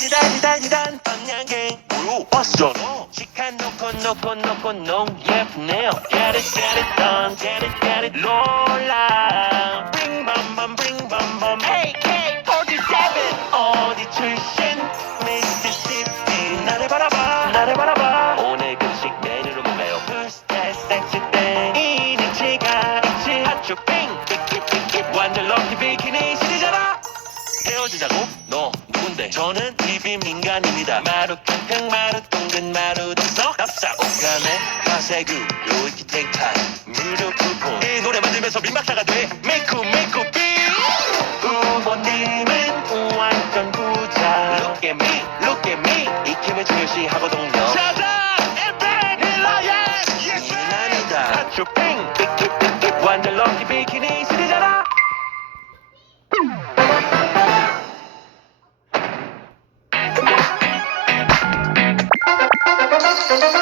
달디달디달디단 방향갱 뭐요? 봤어 시간 놓고 농예쁘네요 Get it done get it 롤라 Bring bum bum bring bum bum AK-47 어디 출신 Mississippi 나를 바라봐 오늘 급식 메뉴로 뭐예요? First class 섹시 땡 이니치가 있지 아주 빙 완전 럭키 비키니 시리잖아 헤어지자고? 너 누군데? 저는 비빔 인간입니다 마루캉캉 마루동근 마루동석 납작 옷감에 가세구 요이키 땡타이 무료 쿠폰 이 노래 만들면서 민박사가 돼 메이쿠 비 부모님은 완전 부자 Look at me 익힘을 중요시하거든요 찾아 엠백 힐라예 인간이다 아주 빙 완전 럭키 비키니 시리잖아 Thank you.